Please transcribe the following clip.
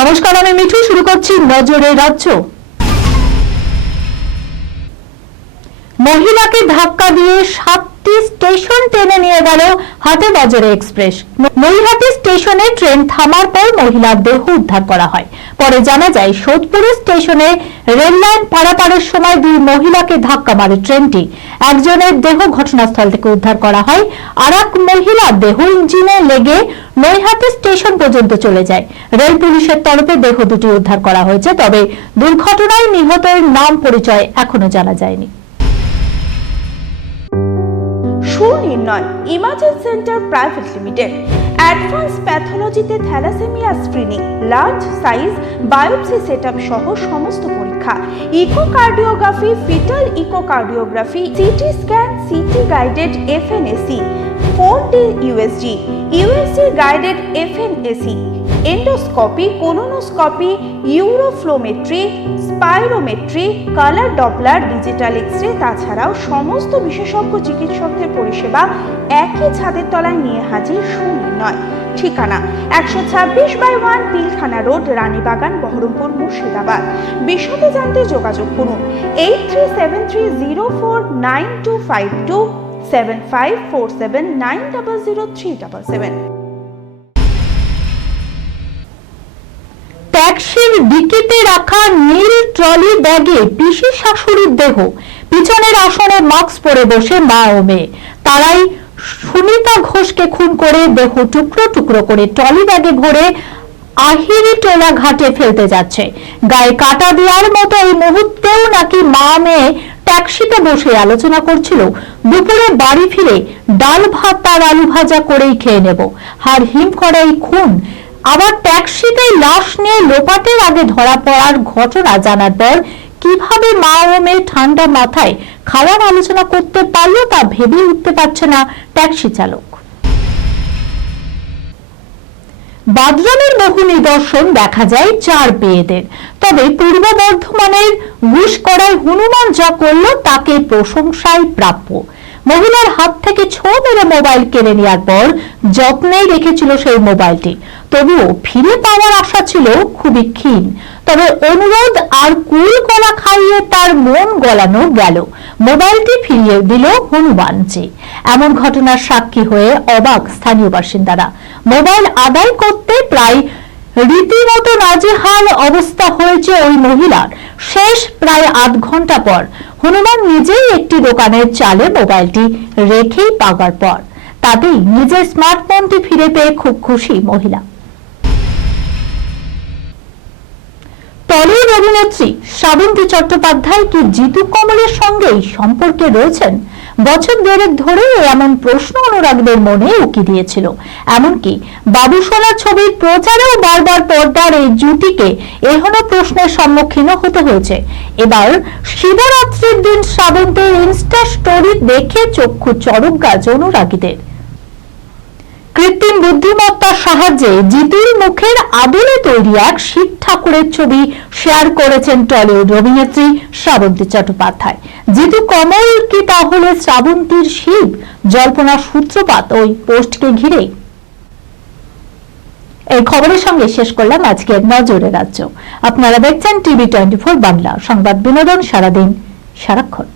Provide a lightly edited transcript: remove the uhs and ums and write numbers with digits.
নমস্কার, আমি মিঠু। শুরু করছি নজরে রাজ্য। মহিলাকে ধাক্কা দিয়ে 7টি স্টেশন টেনে নিয়ে গেল হাটে-বাজারে এক্সপ্রেস। নৈহাটি স্টেশনে ট্রেন থামার পর মহিলার দেহ উদ্ধার করা হয়। পরে জানা যায় সোদপুর স্টেশনে রেললাইন পারাপারের সময় দুই মহিলাকে ধাক্কা মারে ট্রেনটি। একজনের দেহ ঘটনাস্থল থেকে উদ্ধার করা হয়, আর এক মহিলার দেহ ইঞ্জিনে লেগে নৈহাটি স্টেশন পর্যন্ত চলে যায়। রেল পুলিশের তরফে দেহ দুটি উদ্ধার করা হয়েছে, তবে দুর্ঘটনায় নিহতের নাম পরিচয় এখনো জানা যায়নি। Sunirnoy imagine centre private limited advance প্যাথোলজিতে thalassaemia screening, large size biopsy setup সহ সমস্ত পরীক্ষা, echocardiography, fetal echocardiography, CT scan, CT guided FNAC, 4D USG, USG guided FNAC, endoscopy, colonoscopy, uroflowmetry, spirometry, colour Doppler, digital x-ray, তাছাড়াও সমস্ত বিশেষজ্ঞ চিকিৎসকদের পরিষেবা একই ছাদের তলায় নিয়ে হাজির সুনির্ণয়। ঠিকানা 126/1 পিলখানা রোড, রানীবাগান, বহরমপুর, মুর্শিদাবাদ। বিশদে জানতে যোগাযোগ করুন 8373049252 7547900377। ট্যাক্সির ডিকিতে রাখা নীল ট্রলি ব্যাগে পিসি শাশুড়ির দেহ। পিছনের আসনে মাস্ক পরে বসে মা ও মেয়ে। তারাই সুনিতা ঘোষকে খুন করে দেহ টুকরো টুকরো করে ট্রলি ব্যাগে ভরে আহিরিটোলা ঘাটে ফেলতে যাচ্ছে। গায়ে কাটা দেওয়ার মতো এই মুহূর্তেও নাকি মা মেয়ে ট্যাক্সিতে বসে আলোচনা করছিল দুপুরে বাড়ি ফিরে ডাল ভাত আর আলু ভাজা করেই খেয়ে নেব। হাড় হিম করা এই খুন আবার ট্যাক্সিতে লাশ নিয়ে লোপাটের আগে ধরা পড়ার ঘটনা জানার পর কিভাবে মা ও মেয়ে ঠান্ডা মাথায় খাওয়ার আলোচনা করতে পারলো তা ভেবে উঠতে পারছে না ট্যাক্সি চালক। বাদরামের বহু নিদর্শন দেখা যায় চার পেয়েদের। তবে পূর্ব বর্ধমানের ঘুষকড়ায় হনুমান যা করল তাকে প্রশংসায় প্রাপ্য। মহিলার হাত থেকে ছো মেরে মোবাইল কেড়ে নেওয়ার পর যত্নেই রেখেছিল সেই মোবাইলটি। তবুও ফিরে পাওয়ার আশা ছিল খুবই ক্ষীণ। তবে অনুরোধ আর কুল কলা খাইয়ে তার মন গলানো গেল। মোবাইলটি ফিরিয়ে দিল হনুমানজি। এমন ঘটনার সাক্ষী হয়ে অবাক স্থানীয় বাসিন্দারা। মোবাইল আদায় করতে প্রায় রীতিমতো নাজেহাল অবস্থা হয়েছে ওই মহিলার। শেষ প্রায় আধ ঘন্টা পর হনুমান নিজেই একটি দোকানের চালে মোবাইলটি রেখেই পাওয়ার পর তাতেই নিজের স্মার্টফোনটি ফিরে পেয়ে খুব খুশি মহিলা। টলিউড অভিনেত্রী শ্রাবন্তী চট্টোপাধ্যায় কি জিতু কমলের সঙ্গেই সম্পর্কে রয়েছেন? বছর দেড়েক ধরে এমন প্রশ্ন অনুরাগীদের মনে উকি দিয়েছিল। এমনকি বাবুসোনা ছবির প্রচারেও বারবার পর্দার এই জুটিকে এহেন প্রশ্নের সম্মুখীন হতে হয়েছে। এবার শিবরাত্রির দিন শ্রাবন্তীর ইনস্টা স্টোরি দেখে চক্ষু চড়ক গাছ অনুরাগীদের। কৃত্রিম বুদ্ধিমত্তার সাহায্যে জিতুর মুখের আদলে তৈরি এক শিব ঠাকুরের ছবি শেয়ার করেছেন টলিউড অভিনেত্রী শ্রাবন্তী চট্টোপাধ্যায়। জিতু কমল কি তাহলে শ্রাবন্তীর শিব? জল্পনার সূত্রপাত ওই পোস্টকে ঘিরে। এই খবরের সঙ্গে শেষ করলাম আজকের নজরে রাজ্য। আপনারা দেখছেন টিভি 24 বাংলা, সংবাদ বিনোদন সারাদিন সারাক্ষণ।